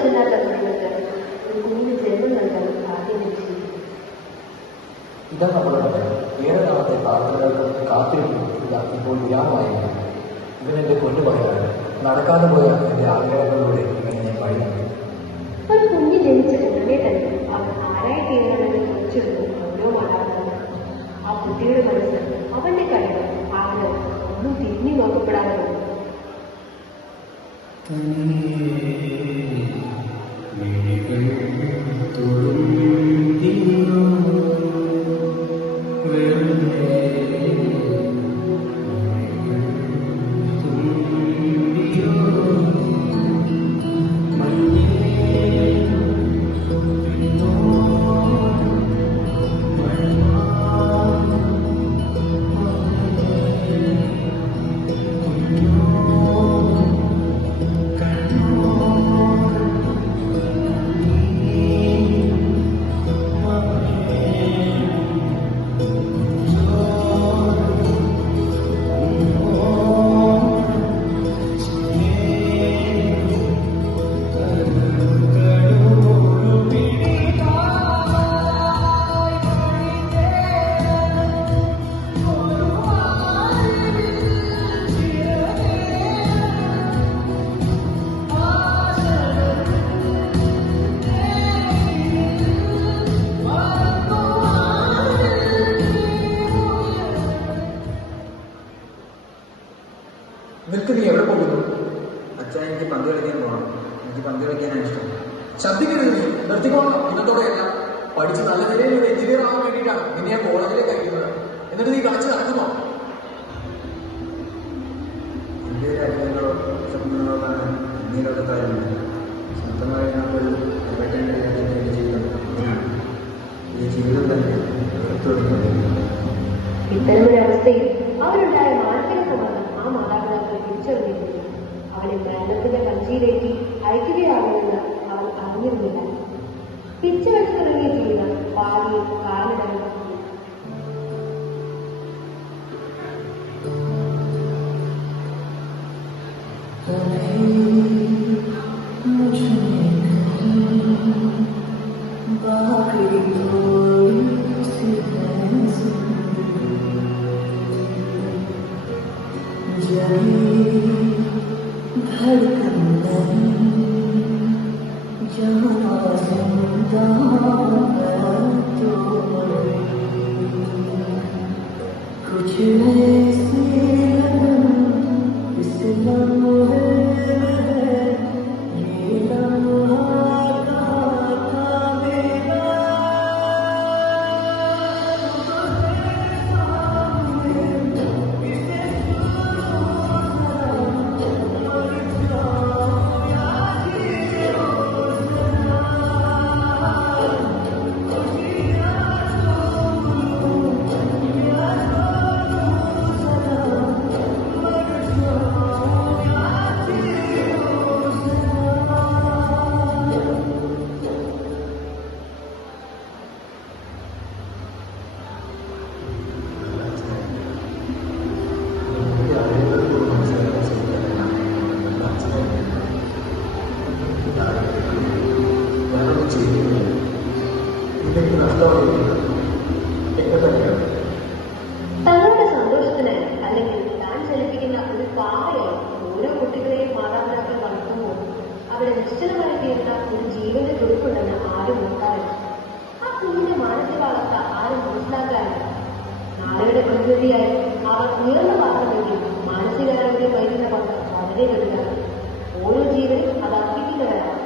മനസ്സില്ലാത്ത കുട്ടികൾക്ക് ഒരു കുഞ്ഞിന് ജന്മം നൽകാൻ ഭാഗ്യം ലഭിച്ചു. ഇതാ നമ്മുടെ മകൻ. ഏറെ നാളത്തെ പ്രാർത്ഥനകൾക്ക് കാത്തിരിക്കും. ഇതാ ഇപ്പോൾ വിരാമമായി. ഇവനെന്റെ കൊണ്ടുപോയാണ്. നടക്കാതെ പോയ എന്റെ ആഗ്രഹങ്ങളിലൂടെ ഇവനെ ഞാൻ വഴിയാണ്. ഒരു കുഞ്ഞ് ജനിച്ച ഉടനെ തന്നെ അവൻ ആരായി തീരണമെന്ന് കുറിച്ചിരുന്നു ഓരോ മാതാപിതാക്കളും. ആ കുട്ടിയുടെ മനസ്സ്, അവന്റെ കഴിവ്, ആഗ്രഹം ഒന്നും തിരിഞ്ഞു നോക്കപ്പെടാതെ പോകും. നിനക്ക് നീ എവിടെ പോകുന്നു? അച്ഛൻ എനിക്ക് പന്ത് കളിക്കാൻ പോകണം. എനിക്ക് പന്ത് കളിക്കാനാണ് ഇഷ്ടം. ശബ്ദിക്കരുത്. നീ നിർത്തിക്കോണം. ഇന്നത്തോടെയല്ല. പഠിച്ച് നല്ല നിലയിൽ ഒരു എഞ്ചിനീയർ ആവാൻ വേണ്ടിയിട്ടാണ് നിന്നെ ഞാൻ കോളേജിലേക്ക് അയക്കുന്നത്. എന്നിട്ട് നീ കളിച്ച് നടക്കുന്നോ? എൻ്റെ ആഗ്രഹങ്ങളോ സ്വപ്നങ്ങളോടാണ് നീലൊക്കെ പറയുന്നത്. സ്വന്തമായി ഞാൻ പോലും പറ്റേണ്ട എൻ്റെ ജീവിതം ഇങ്ങനെയാണ്. ഈ ജീവിതം തന്നെ ഇത്തരമൊരവസ്ഥയിൽ അവരുണ്ടായ മാനസിക സമ്മർദ്ദം ആ മാതാപിതാക്കൾ തിരിച്ചറിഞ്ഞിരുന്നു. അവനെ മരണത്തിന്റെ കഞ്ചിയിലേക്ക് അയക്കുകയാണെന്ന് അവൻ അറിഞ്ഞിരുന്നില്ല. പിച്ചുവെച്ച് തുടങ്ങിയ ജീവിതം ഭാവിയിൽ കാലിടാൻ തങ്ങളുടെ സന്തോഷത്തിനായി അല്ലെങ്കിൽ താൻ ചലിപ്പിക്കുന്ന ഒരു പാറയായി ഓരോ കുട്ടികളെയും മാതാപിതാക്കൾ വളർത്തുമ്പോൾ അവിടെ നിശ്ചലമായി തീർന്ന ഒരു ജീവന്റെ തുടുപ്പുണ്ടെന്ന് ആരും നോക്കാറില്ല. ആ കുഞ്ഞിന്റെ മാനസികാവസ്ഥ ആരും മനസ്സിലാക്കാറില്ല. നാളെയുടെ പ്രതിനിധിയായി അവർ ഉയർന്നു മാത്രമെങ്കിൽ മാനസികാരോഗ്യം വൈകുന്ന പങ്ക് വളരെ വലുതാണ്. ഓരോ ജീവനും അത് അർപ്പിക്കുന്നവരാണ്.